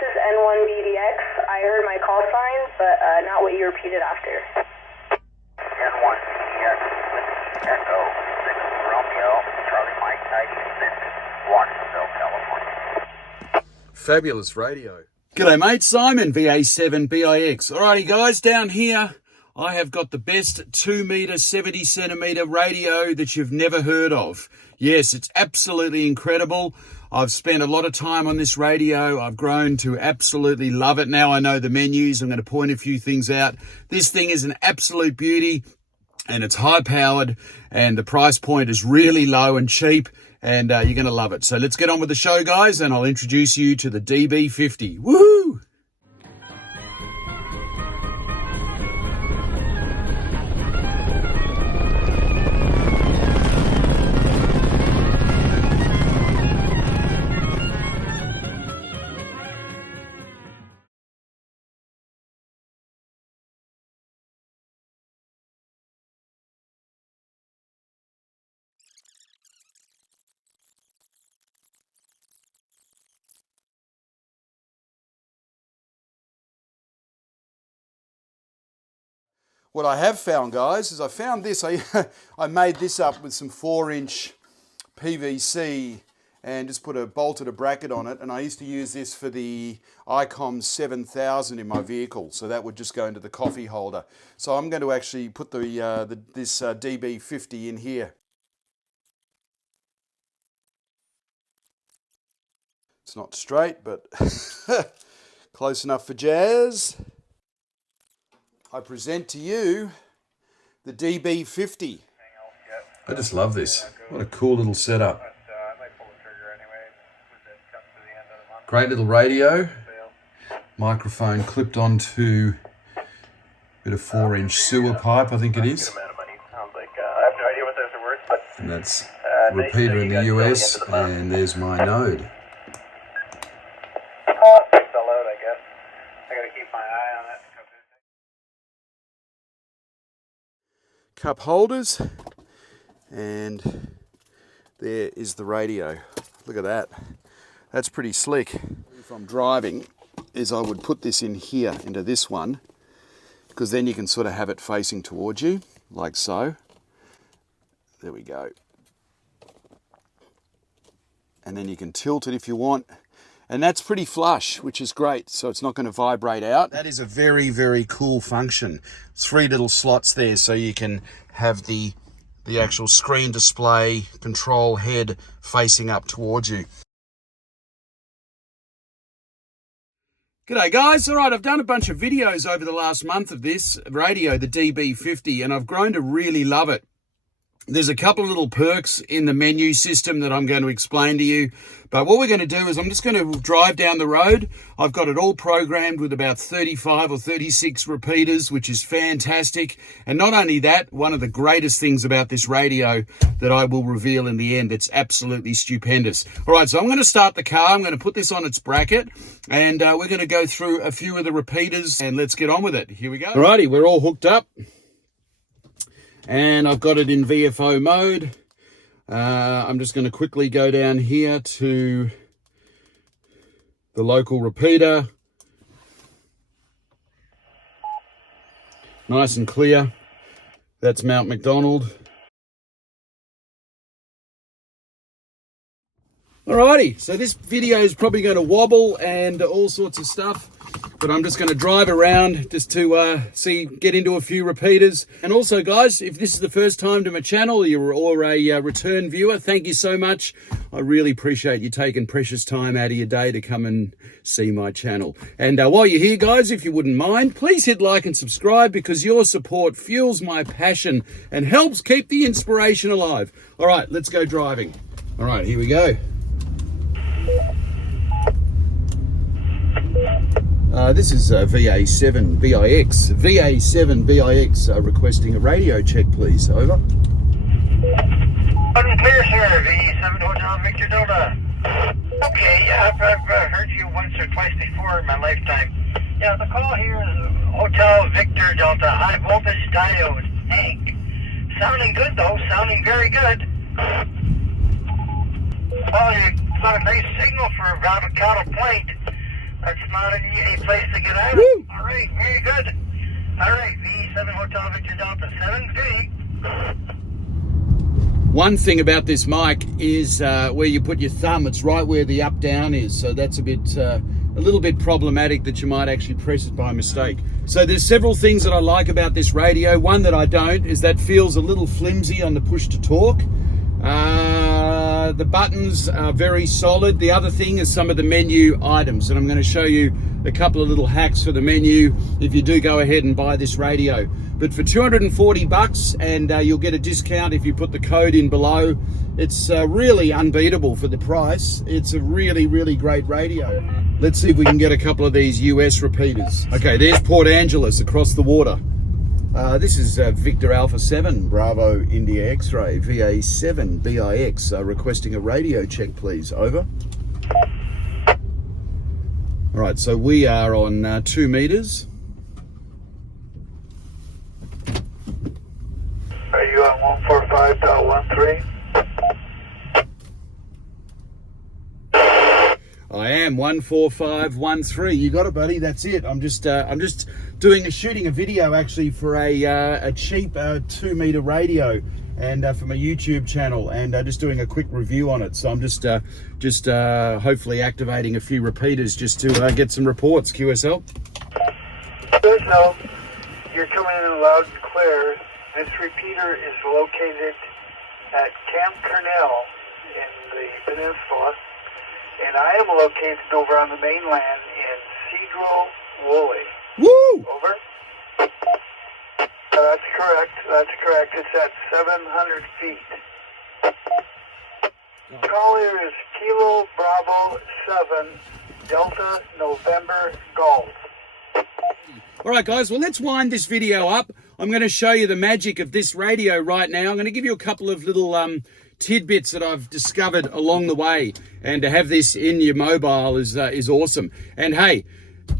is N1BDX. I heard my call sign, but not what you repeated after. N1BDX, Echo, 6 Romeo, Charlie Mike 96, Watsonville, California. Fabulous radio. G'day mate, Simon, VA7BIX. Alrighty guys, down here I have got the best 2 meter, 70 centimeter radio that you've never heard of. Yes, it's absolutely incredible. I've spent a lot of time on this radio. I've grown to absolutely love it. Now I know the menus. I'm going to point a few things out. This thing is an absolute beauty and it's high powered and the price point is really low and cheap and you're going to love it. So let's get on with the show guys and I'll introduce you to the DB50. Woohoo! What I have found, guys, is I found this. I made this up with some 4-inch PVC and just put a bolted a bracket on it. And I used to use this for the ICOM 7000 in my vehicle. So that would just go into the coffee holder. So I'm going to actually put this DB50 in here. It's not straight, but close enough for jazz. I present to you the DB50. I just love this. What a cool little setup. Great little radio. Microphone clipped onto a bit of 4-inch sewer pipe, I think it is. And that's repeater in the US, and there's my node. Cup holders, and there is the radio. Look at that. That's pretty slick. If I'm driving, is I would put this in here into this one, because then you can sort of have it facing towards you, like so. There we go. And then you can tilt it if you want. And that's pretty flush, which is great. So it's not going to vibrate out. That is a very, very cool function. 3 little slots there so you can have the actual screen display control head facing up towards you. G'day guys. All right, I've done a bunch of videos over the last month of this radio, the DB50, and I've grown to really love it. There's a couple of little perks in the menu system that I'm going to explain to you. But what we're going to do is I'm just going to drive down the road. I've got it all programmed with about 35 or 36 repeaters, which is fantastic. And not only that, one of the greatest things about this radio that I will reveal in the end, it's absolutely stupendous. All right, so I'm going to start the car. I'm going to put this on its bracket and we're going to go through a few of the repeaters and let's get on with it. Here we go. All righty, we're all hooked up. And I've got it in VFO mode. I'm just going to quickly go down here to the local repeater. Nice and clear. That's Mount McDonald. Alrighty, so this video is probably going to wobble and all sorts of stuff, but I'm just going to drive around just to get into a few repeaters. And also guys, if this is the first time to my channel or a return viewer, thank you so much. I really appreciate you taking precious time out of your day to come and see my channel. And while you're here guys, if you wouldn't mind, please hit like and subscribe because your support fuels my passion and helps keep the inspiration alive. All right, let's go driving. All right, here we go. This is VA7BIX. VA7BIX requesting a radio check, please. Over. Unclear, sir. V7 Hotel Victor Delta. Okay, yeah, I've heard you once or twice before in my lifetime. Yeah, the call here is Hotel Victor Delta, high voltage diode, Hank. Sounding good though, sounding very good. Well, you got a nice signal for about a cattle point. That's great place to get out. Woo! All right, very good. All right, V7 Hotel Victor Delta 7, good. One thing about this mic is where you put your thumb, it's right where the up down is. So that's a little bit problematic that you might actually press it by mistake. So there's several things that I like about this radio. One that I don't is that feels a little flimsy on the push to talk. The buttons are very solid. The other thing is some of the menu items, and I'm going to show you a couple of little hacks for the menu if you do go ahead and buy this radio. But for $240, and you'll get a discount if you put the code in below, it's really unbeatable for the price. It's a really, really great radio. Let's see if we can get a couple of these US repeaters. Okay, there's Port Angeles across the water. This is Victor Alpha 7, Bravo India X-Ray, VA7 BIX, requesting a radio check, please. Over. All right, so we are on 2 meters. Are you on 145.13? I am 14513. You got it, buddy. That's it. I'm just shooting a video actually for a cheap 2 meter radio, and for my YouTube channel, and just doing a quick review on it. So I'm just hopefully activating a few repeaters just to get some reports. QSL. QSL, you're coming in loud and clear. This repeater is located at Camp Cornell in the peninsula, and I am located over on the mainland in Seagull Woolley. Woo! Over. That's correct. That's correct. It's at 700 feet. Call here is Kilo Bravo 7 Delta November Golf. All right, guys. Well, let's wind this video up. I'm going to show you the magic of this radio right now. I'm going to give you a couple of little tidbits that I've discovered along the way, and to have this in your mobile is awesome. And hey,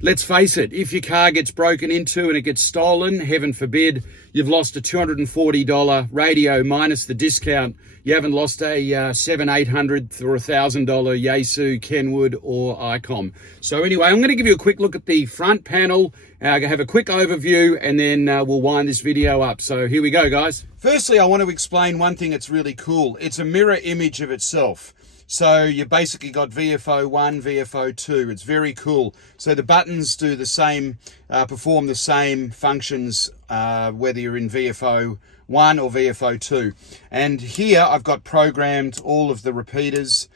let's face it, if your car gets broken into and it gets stolen, heaven forbid, you've lost a $240 radio minus the discount. You haven't lost a $700, $800 or $1,000 Yaesu, Kenwood or ICOM. So anyway, I'm going to give you a quick look at the front panel, have a quick overview, and then we'll wind this video up. So here we go, guys. Firstly, I want to explain one thing that's really cool. It's a mirror image of itself. So you basically got VFO1, VFO2. It's very cool. So the buttons do the same, perform the same functions, whether you're in VFO1 or VFO2. And here I've got programmed all of the repeaters,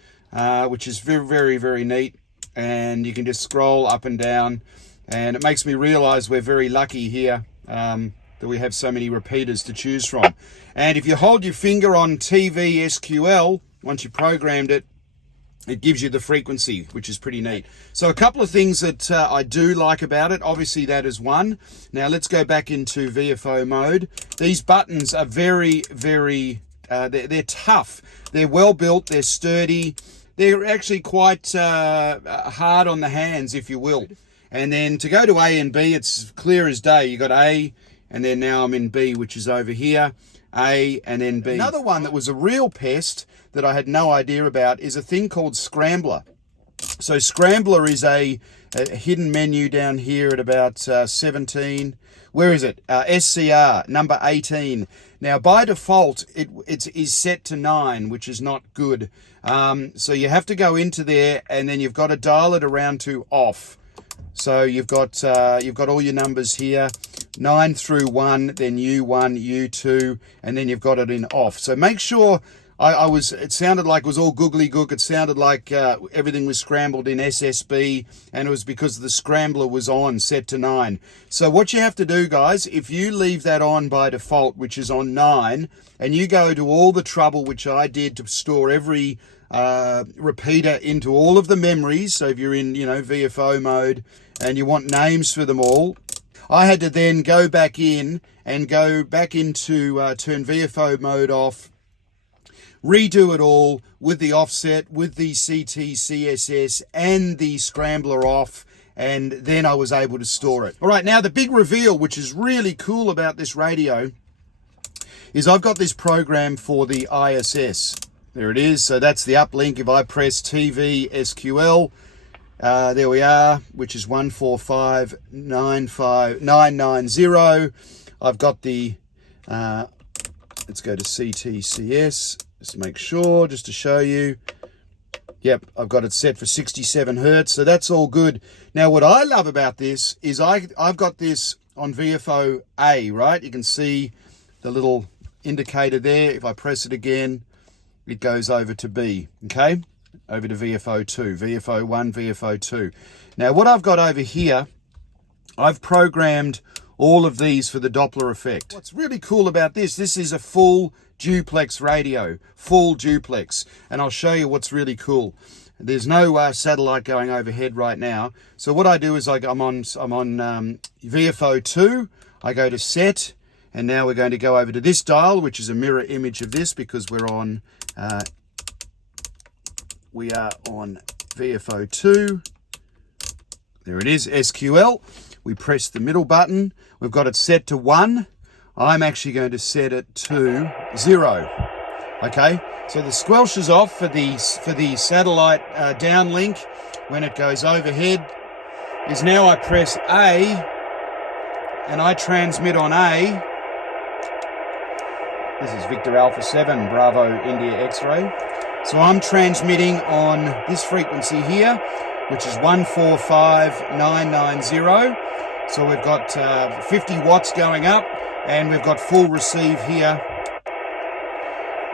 which is very, very, very neat. And you can just scroll up and down. And it makes me realize we're very lucky here that we have so many repeaters to choose from. And if you hold your finger on TV SQL, once you programmed it, it gives you the frequency, which is pretty neat. So a couple of things that I do like about it. Obviously, that is one. Now, let's go back into VFO mode. These buttons are very, very, they're tough. They're well built. They're sturdy. They're actually quite hard on the hands, if you will. And then to go to A and B, it's clear as day. You got A, and then now I'm in B, which is over here. A and then B. Another one that was a real pest that I had no idea about is a thing called Scrambler. So Scrambler is a hidden menu down here at about 17. Where is it? SCR, number 18. Now, by default, it is set to 9, which is not good. So you have to go into there, and then you've got to dial it around to off. So you've got all your numbers here, 9 through 1, then U1, U2, and then you've got it in off. So make sure, it sounded like it was all googly gook. It sounded like everything was scrambled in SSB, and it was because the scrambler was on, set to 9. So what you have to do, guys, if you leave that on by default, which is on 9, and you go to all the trouble, which I did, to store every repeater into all of the memories. So if you're in, VFO mode and you want names for them all, I had to then go back in and go back into turn VFO mode off, redo it all with the offset, with the CT, CSS and the scrambler off, and then I was able to store it. All right, now the big reveal, which is really cool about this radio, is I've got this program for the ISS. There it is. So that's the uplink. If I press TV SQL, There we are, which is 145.990. I've got the, let's go to CTCS, just to make sure, just to show you. Yep, I've got it set for 67 hertz, so that's all good. Now, what I love about this is I've got this on VFO A, right? You can see the little indicator there. If I press it again, it goes over to B, okay? Over to VFO 2, VFO 1, VFO 2. Now, what I've got over here, I've programmed all of these for the Doppler effect. What's really cool about this is a full duplex radio, full duplex. And I'll show you what's really cool. There's no satellite going overhead right now. So what I do is I'm on VFO 2, I go to set, and now we're going to go over to this dial, which is a mirror image of this because we are on VFO 2. There it is, SQL. We press the middle button. We've got it set to 1. I'm actually going to set it to 0. Okay, so the squelch is off for the satellite downlink when it goes overhead. Is now I press A and I transmit on A. This is Victor Alpha 7, Bravo India X-ray. So I'm transmitting on this frequency here, which is 145.990. So we've got 50 watts going up, and we've got full receive here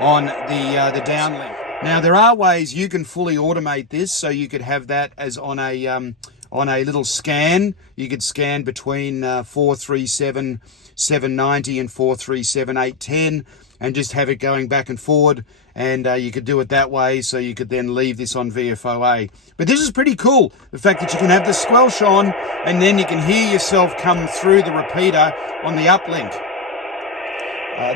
on the downlink. Now there are ways you can fully automate this, so you could have that as on a little scan. You could scan between 437 790 and 437 810, and just have it going back and forward. And you could do it that way, so you could then leave this on VFOA. But this is pretty cool, the fact that you can have the squelch on, and then you can hear yourself come through the repeater on the uplink.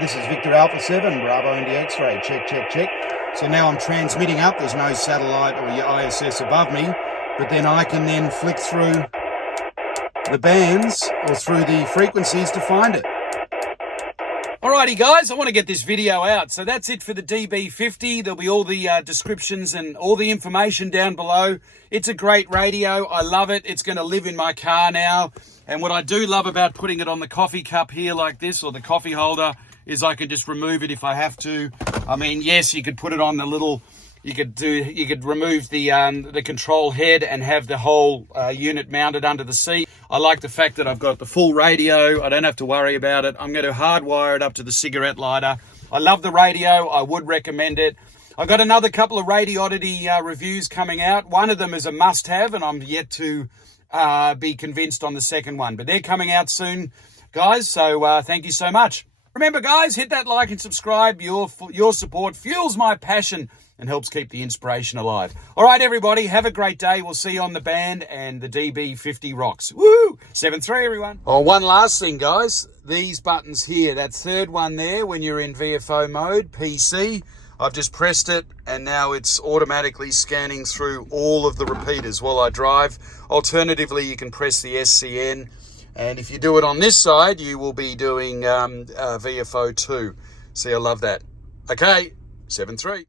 This is Victor Alpha 7, Bravo India X-ray, check, check, check. So now I'm transmitting up, there's no satellite or your ISS above me, but then I can then flick through the bands or through the frequencies to find it. Alrighty guys, I want to get this video out. So that's it for the DB50. There'll be all the descriptions and all the information down below. It's a great radio. I love it. It's going to live in my car now. And what I do love about putting it on the coffee cup here like this, or the coffee holder, is I can just remove it if I have to. I mean, yes, you could put it on the little, you could remove the control head and have the whole unit mounted under the seat. I like the fact that I've got the full radio. I don't have to worry about it. I'm going to hardwire it up to the cigarette lighter. I love the radio. I would recommend it. I've got another couple of Radioddity reviews coming out. One of them is a must-have, and I'm yet to be convinced on the second one. But they're coming out soon, guys, so thank you so much. Remember, guys, hit that like and subscribe. Your support fuels my passion and helps keep the inspiration alive. All right, everybody, have a great day. We'll see you on the band, and the DB50 rocks. Woo! 7-3, everyone. Oh, one last thing, guys. These buttons here, that third one there, when you're in VFO mode, PC, I've just pressed it, and now it's automatically scanning through all of the repeaters while I drive. Alternatively, you can press the SCN, and if you do it on this side, you will be doing VFO 2. See, I love that. Okay, 7-3.